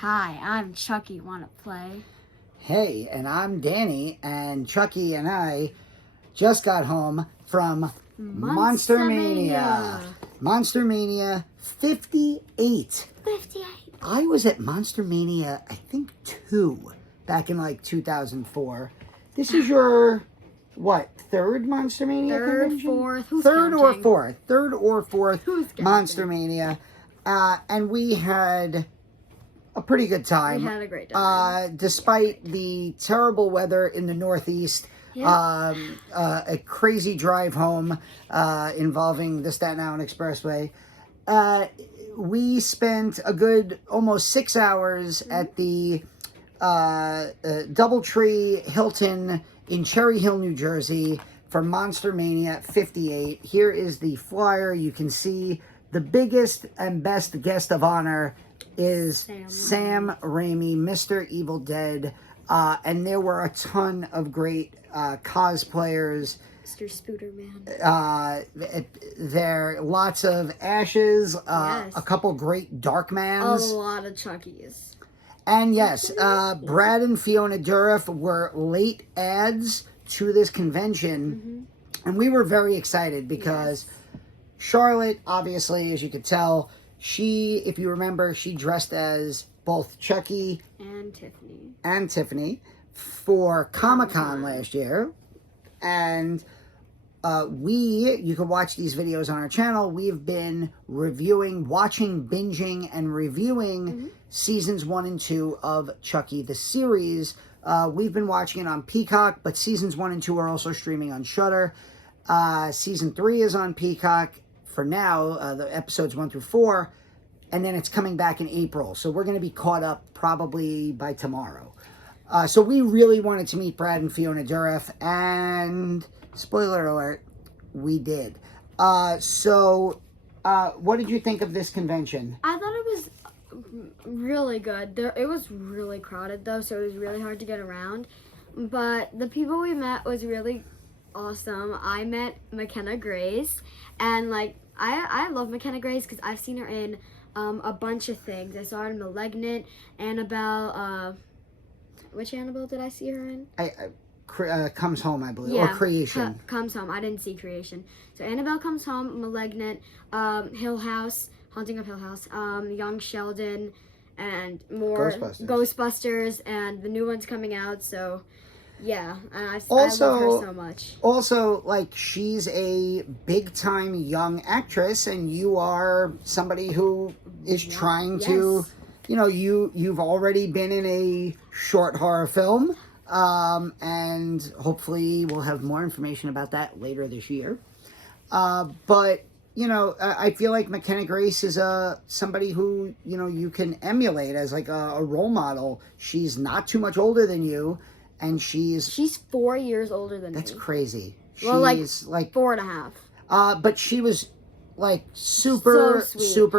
Hi, I'm Chucky. Want to play? Hey, and I'm Danny, and Chucky and I just got home from Monster-Mania. Monster-Mania 58. 58. I was at Monster-Mania, I think 2, back in like 2004. This is your, what, third Monster-Mania convention? Fourth. Who's Third counting? or fourth Who's counting? Monster-Mania. And we had a pretty good time. We had a great time. Despite the terrible weather in the Northeast, a crazy drive home involving the Staten Island Expressway. We spent a good almost 6 hours at the Doubletree Hilton in Cherry Hill, New Jersey for Monster-Mania 58. Here is the flyer. You can see the biggest and best guest of honor is Sam Raimi, Mr. Evil Dead. And there were a ton of great cosplayers. Mr. Spooderman. There lots of Ashes, Yes. a couple great Darkmans. A lot of Chuckies. And yes, Brad and Fiona Dourif were late ads to this convention. And we were very excited because Charlotte, obviously, as you could tell, she, if you remember, she dressed as both Chucky and Tiffany for Comic-Con last year. And you can watch these videos on our channel. We've been watching, binging, and reviewing seasons 1 and 2 of Chucky the series. We've been watching it on Peacock, but seasons 1 and 2 are also streaming on Shudder. Season 3 is on Peacock for now, the episodes 1 through 4, and then it's coming back in April. So we're going to be caught up probably by tomorrow. So we really wanted to meet Brad and Fiona Dourif, and spoiler alert, we did. So what did you think of this convention? I thought it was really good. It was really crowded though, so it was really hard to get around. But the people we met was really awesome. I met McKenna Grace, and like I love McKenna Grace because I've seen her in a bunch of things. I saw her in Malignant, Annabelle. Which Annabelle did I see her in? Comes Home, I believe, or Creation. Comes Home. I didn't see Creation. So Annabelle Comes Home, Malignant, Hill House, Haunting of Hill House, Young Sheldon, and more Ghostbusters, and the new one's coming out. So yeah, and I love her so much. Also, like, she's a big-time young actress, and you are somebody who is trying to, you know, you've already been in a short horror film, and hopefully we'll have more information about that later this year. But, you know, I feel like McKenna Grace is somebody who, you know, you can emulate as like a role model. She's not too much older than you. And she's 4 years older than me. That's crazy. Well, she's like 4.5. But she was like super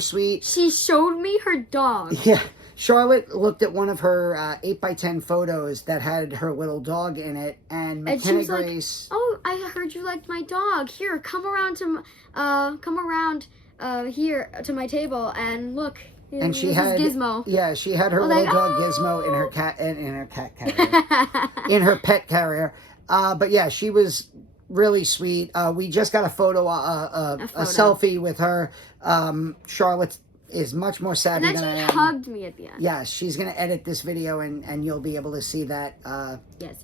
sweet. She showed me her dog. Yeah. Charlotte looked at one of her 8x10 photos that had her little dog in it, and McKenna Grace. Like, oh, I heard you liked my dog. Here, come around here to my table and look. And she had Gizmo. Yeah, she had her little dog Gizmo in her cat carrier, in her pet carrier. But yeah, she was really sweet. We just got a selfie with her. Charlotte is much more savvy than I am. And then she hugged me at the end. Yeah, she's gonna edit this video, and you'll be able to see that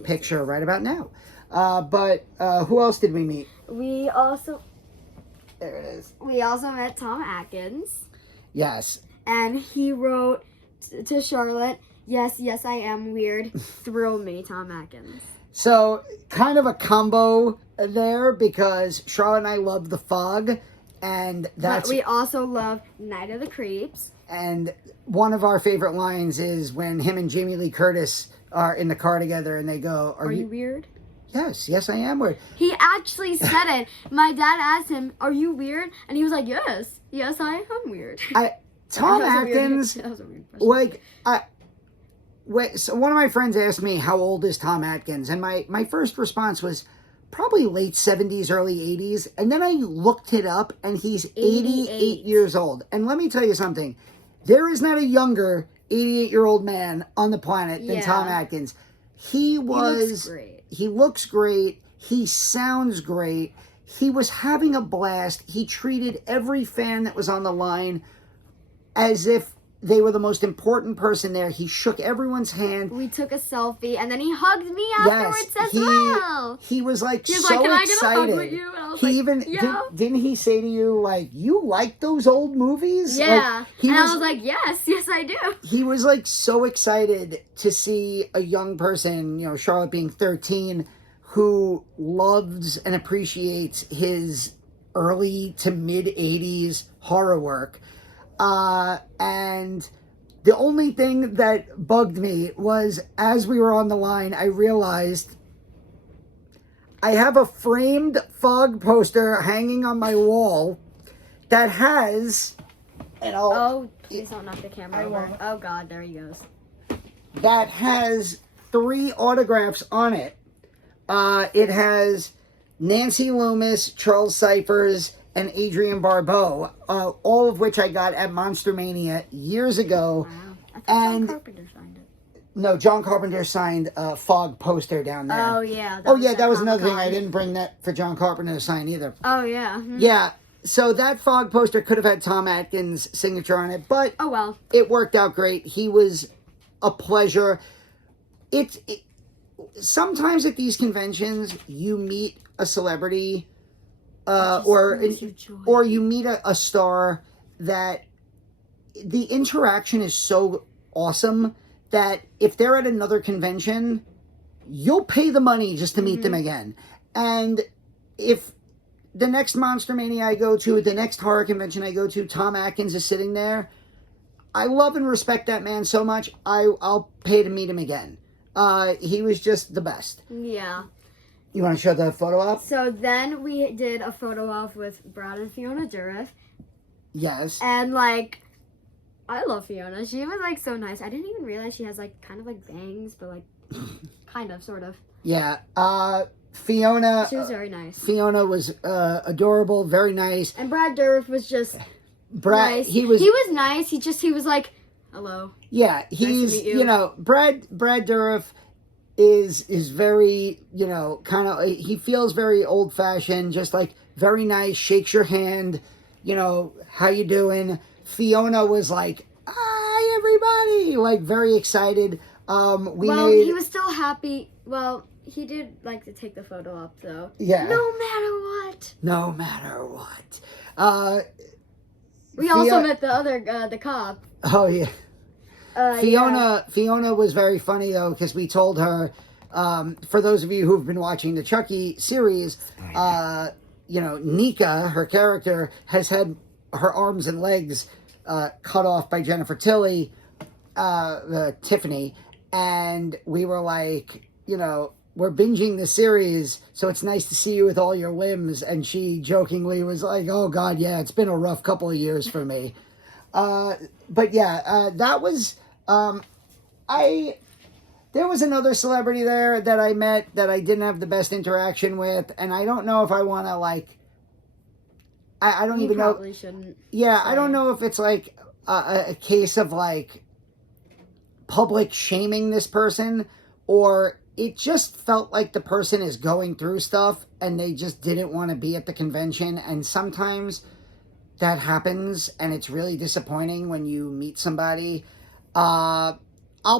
picture right about now. But who else did we meet? There it is. We also met Tom Atkins. Yes. And he wrote to Charlotte, yes, I am weird. Thrill me, Tom Atkins. So, kind of a combo there, because Charlotte and I love The Fog, and that's... But we also love Night of the Creeps. And one of our favorite lines is when him and Jamie Lee Curtis are in the car together, and they go, Are you weird? Yes, I am weird. He actually said it. My dad asked him, are you weird? And he was like, yes, I am weird. Tom Atkins, like, so one of my friends asked me, how old is Tom Atkins? And my first response was probably late 70s, early 80s. And then I looked it up, and he's 88 years old. And let me tell you something. There is not a younger 88-year-old man on the planet than Tom Atkins. He looks great. He looks great. He sounds great. He was having a blast. He treated every fan that was on the line as if they were the most important person there. He shook everyone's hand. We took a selfie, and then he hugged me afterwards as well. He was like he was so like, "Can excited. I get a hug with you?" And I was he like, even yeah. didn't he say to you like, "You like those old movies?" Yeah, like, I was like, "Yes, I do." He was like so excited to see a young person, Charlotte being 13, who loves and appreciates his early to mid 80s horror work. And the only thing that bugged me was as we were on the line, I realized I have a framed Fog poster hanging on my wall that has, Please don't knock the camera over. Oh God, there he goes. That has 3 autographs on it. It has Nancy Loomis, Charles Cyphers, and Adrienne Barbeau, all of which I got at Monster-Mania years ago. Wow. I thought John Carpenter signed it. No, John Carpenter signed a Fog poster down there. Oh, yeah. That was another thing. I didn't bring that for John Carpenter to sign either. Oh, yeah. Mm-hmm. Yeah, so that Fog poster could have had Tom Atkins' signature on it, but oh well, it worked out great. He was a pleasure. Sometimes at these conventions, you meet a celebrity or you meet a star that the interaction is so awesome that if they're at another convention, you'll pay the money just to meet them again. And if the next Monster Mania I go to, the next horror convention I go to, Tom Atkins is sitting there, I love and respect that man so much, I'll pay to meet him again. He was just the best. Yeah. You want to show the photo op? So then we did a photo op with Brad and Fiona Dourif. Yes. And I love Fiona. She was so nice. I didn't even realize she has kind of bangs, but kind of, sort of. Yeah. Fiona. She was very nice. Fiona was adorable, very nice. And Brad Dourif was just nice. He was nice. He was like, hello. Yeah, he's nice to meet you. Brad Dourif is very, kind of, he feels very old fashioned, just very nice, shakes your hand, how you doing? Fiona was like, hi everybody, very excited. He was still happy. Well, he did like to take the photo up though. Yeah. No matter what. We also met the other the cop. Oh yeah. Fiona was very funny though, because we told her, for those of you who've been watching the Chucky series, Nika, her character, has had her arms and legs cut off by Jennifer Tilly, Tiffany, and we were like, we're binging the series, so it's nice to see you with all your limbs, and she jokingly was like, oh God, yeah, it's been a rough couple of years for me. But yeah, that was, there was another celebrity there that I met that I didn't have the best interaction with, and I don't know if I want to I don't even know. Probably shouldn't. Yeah, I don't know if it's a case of public shaming this person, or it just felt like the person is going through stuff and they just didn't want to be at the convention, and sometimes that happens and it's really disappointing when you meet somebody. I'll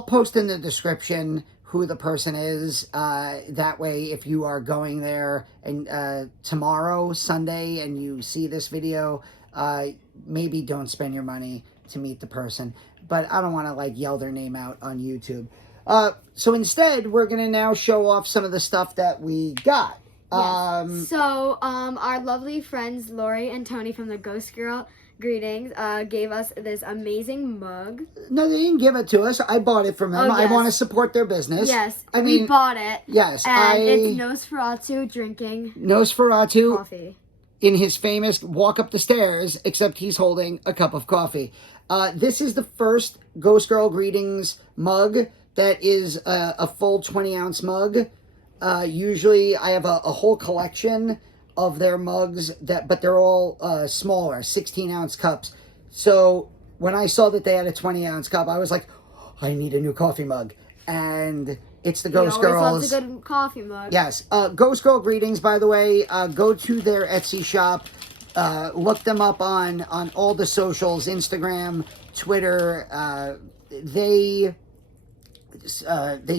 post in the description who the person is. That way, if you are going there and tomorrow, Sunday, and you see this video, maybe don't spend your money to meet the person. But I don't want to yell their name out on YouTube. So instead, we're going to now show off some of the stuff that we got. Yes. So our lovely friends Lori and Tony from the Ghost Girl Greetings gave us this amazing mug. No, they didn't give it to us. I bought it from them. Oh, yes. I want to support their business. Yes, we bought it. Yes, and it's Nosferatu drinking Nosferatu coffee in his famous walk up the stairs, except he's holding a cup of coffee. This is the first Ghost Girl Greetings mug that is a full 20-ounce mug. Usually I have a whole collection of their mugs, but they're all smaller, 16-ounce cups. So when I saw that they had a 20-ounce cup, I was like, I need a new coffee mug. And it's the He Ghost always Girls. loves a good coffee mug. Yes. Ghost Girl greetings, by the way. Go to their Etsy shop. Look them up on all the socials, Instagram, Twitter. They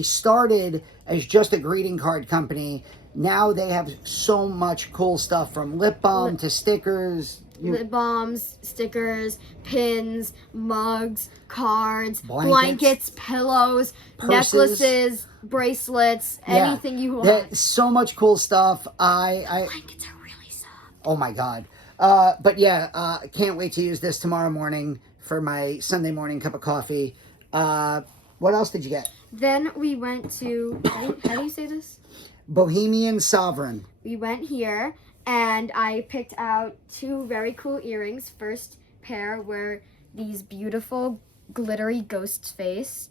started as just a greeting card company. Now they have so much cool stuff, from lip balm to stickers. Lip balms, stickers, pins, mugs, cards, blankets, pillows, purses, necklaces, bracelets, anything you want. So much cool stuff. Blankets are really soft. Oh my God. But yeah, I can't wait to use this tomorrow morning for my Sunday morning cup of coffee. What else did you get? Then we went to, how do you say this? Bohemian Sovereign. We went here, and I picked out 2 very cool earrings. First pair were these beautiful glittery ghost face.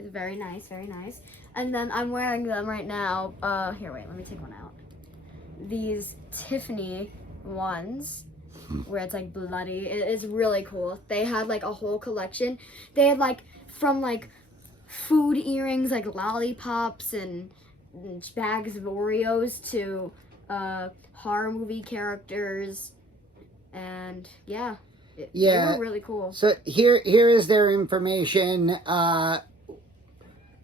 Very nice, very nice. And then I'm wearing them right now. Here, wait, let me take one out. These Tiffany ones, where it's like bloody. It is really cool. They had like a whole collection. They had like from like food earrings, like lollipops and bags of Oreos, to horror movie characters, and they were really cool. So here is their information.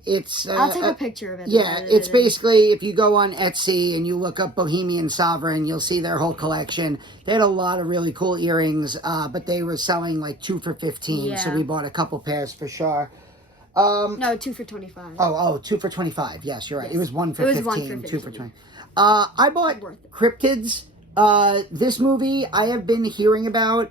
It's I'll take a picture of it. Yeah, it's basically, if you go on Etsy and you look up Bohemian Sovereign, you'll see their whole collection. They had a lot of really cool earrings, but they were selling like 2 for $15, so we bought a couple pairs for sure. No, 2 for $25. Oh, 2 for $25. Yes, you're right. Yes. It was 1 for 15, 2 for 20. $20. I bought Cryptids. This movie I have been hearing about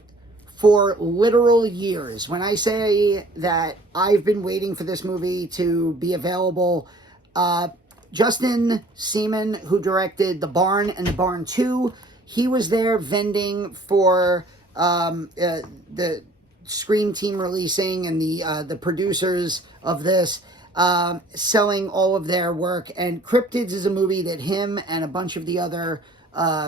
for literal years. When I say that I've been waiting for this movie to be available, Justin Seaman, who directed The Barn and The Barn 2, he was there vending for the Scream team releasing, and the producers of this selling all of their work. And Cryptids is a movie that him and a bunch of the other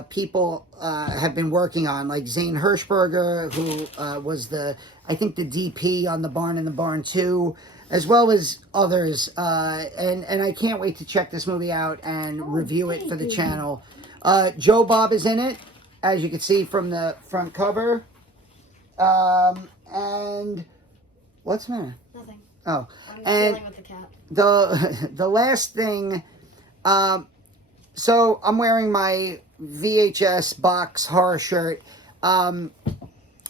people have been working on, like Zane Hirschberger, who was I think the DP on The Barn and The Barn 2, as well as others. And I can't wait to check this movie out and review it for the channel. Joe Bob is in it, as you can see from the front cover. And what's the matter? Nothing. Oh, I'm and dealing with the cat. the last thing, so I'm wearing my VHS box horror shirt.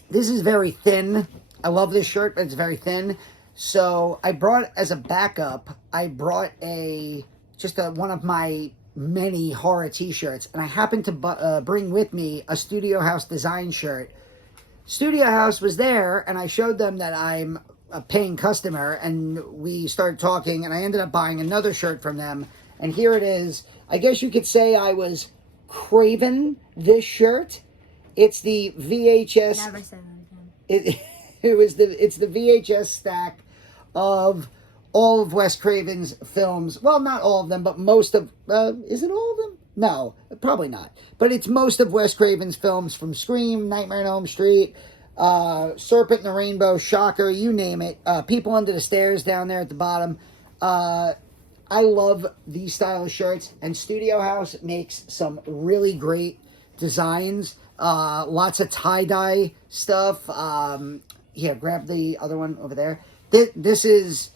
This is very thin. I love this shirt, but it's very thin. So I brought, as a backup, one of my many horror t-shirts, and I happened to bring with me a Studio House design shirt. Studio House was there, and I showed them that I'm a paying customer, and we started talking, and I ended up buying another shirt from them, and here it is. I guess you could say I was craving this shirt. It's the VHS. Never say that again. It's the VHS stack of all of Wes Craven's films. Well, not all of them, but most of. Is it all of them? No, probably not. But it's most of Wes Craven's films, from Scream, Nightmare on Elm Street, Serpent in the Rainbow, Shocker, you name it. People Under the Stairs down there at the bottom. I love these style of shirts, and Studio House makes some really great designs. Lots of tie-dye stuff. Here, grab the other one over there. This is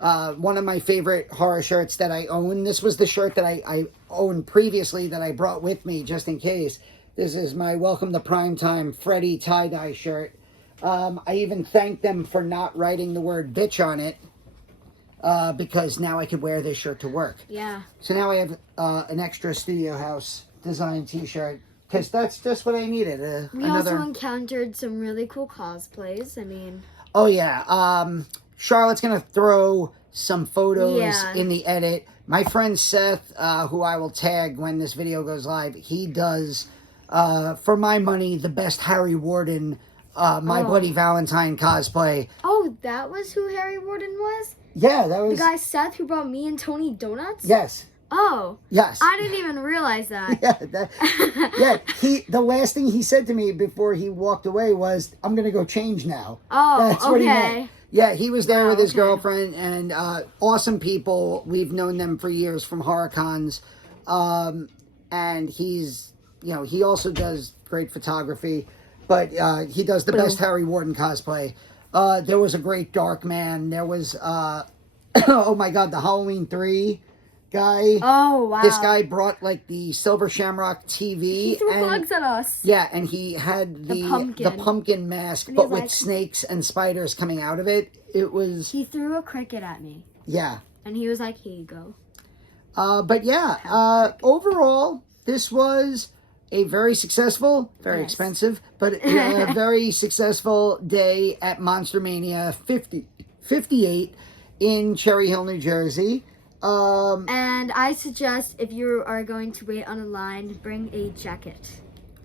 one of my favorite horror shirts that I own. This was the shirt that I owned previously that I brought with me just in case. This is my Welcome to Primetime Freddy tie-dye shirt. I even thanked them for not writing the word bitch on it, because now I could wear this shirt to work. Yeah. So now I have an extra Studio House design t-shirt, because that's just what I needed. We also encountered some really cool cosplays. I mean... Oh, yeah. Charlotte's going to throw some photos in the edit. My friend Seth, who I will tag when this video goes live, he does, for my money, the best Harry Warden, My Bloody Valentine cosplay. Oh, that was who Harry Warden was? Yeah, that was... The guy Seth who brought me and Tony donuts? Yes. Oh. Yes. I didn't even realize that. The last thing he said to me before he walked away was, I'm going to go change now. Oh, That's what he meant. Yeah, he was there with his okay. girlfriend, and awesome people. We've known them for years from horror cons. And he's, you know, he also does great photography, but he does the best Harry Warden cosplay. There was a great Dark Man. There was, oh my God, the Halloween 3 guy. Oh, wow. This guy brought, like, the Silver Shamrock TV. He threw bugs at us. Yeah, and he had the pumpkin mask, but with snakes and spiders coming out of it. It was... He threw a cricket at me. Yeah. And he was like, here you go. But yeah, overall, this was a very successful, very expensive, but a very successful day at MonsterMania 58 in Cherry Hill, New Jersey. And I suggest if you are going to wait on a line, bring a jacket.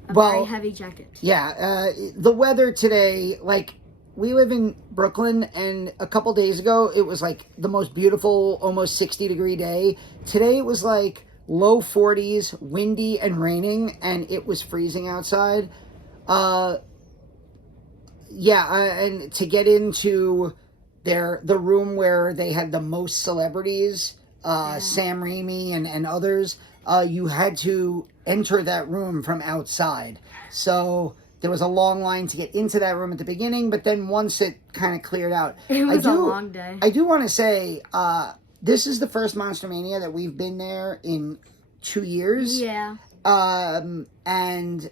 Very heavy jacket. Yeah, the weather today, like, we live in Brooklyn, and a couple days ago, it was like the most beautiful, almost 60-degree day. Today, it was like low 40s, windy and raining, and it was freezing outside. And to get into the room where they had the most celebrities, Sam Raimi and others, you had to enter that room from outside. So there was a long line to get into that room at the beginning, but then once it kind of cleared out. It was a long day. I do want to say, this is the first MonsterMania that we've been there in 2 years. Yeah. And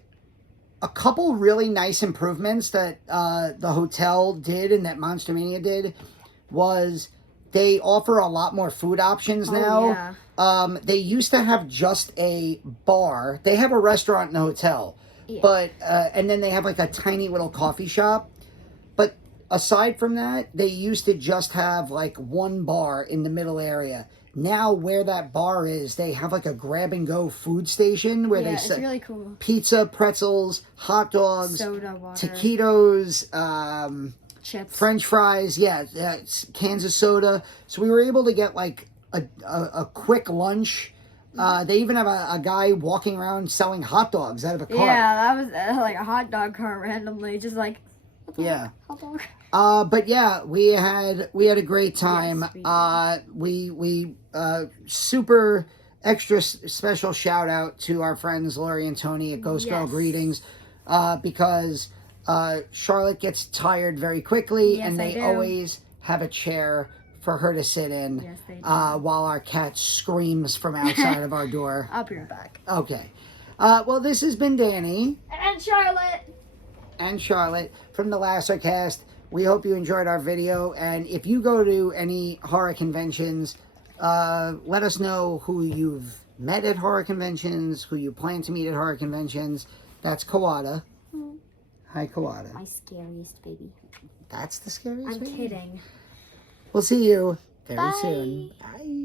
a couple really nice improvements that the hotel did and that MonsterMania did was they offer a lot more food options now. Yeah. They used to have just a bar. They have a restaurant in the hotel. Yeah. But, and then they have like a tiny little coffee shop. But aside from that, they used to just have like one bar in the middle area. Now where that bar is, they have like a grab-and-go food station where they sell really cool. Pizza, pretzels, hot dogs, soda, water, taquitos, chips, French fries, cans of soda. So we were able to get like a quick lunch. They even have a guy walking around selling hot dogs out of a cart. Yeah, that was like a hot dog cart randomly, just like hot dog. But yeah, we had a great time. Yes, we super extra special shout out to our friends Lori and Tony at Ghost Girl Greetings, because Charlotte gets tired very quickly, and they always have a chair for her to sit in, while our cat screams from outside of our door. I'll be right back. Okay. Well, this has been Danny. And Charlotte from the Lassercast. We hope you enjoyed our video, and if you go to any horror conventions, let us know who you've met at horror conventions, who you plan to meet at horror conventions. That's Kawada. Hi, Kawada. My scariest baby. That's the scariest baby? I'm kidding. We'll see you very soon. Bye.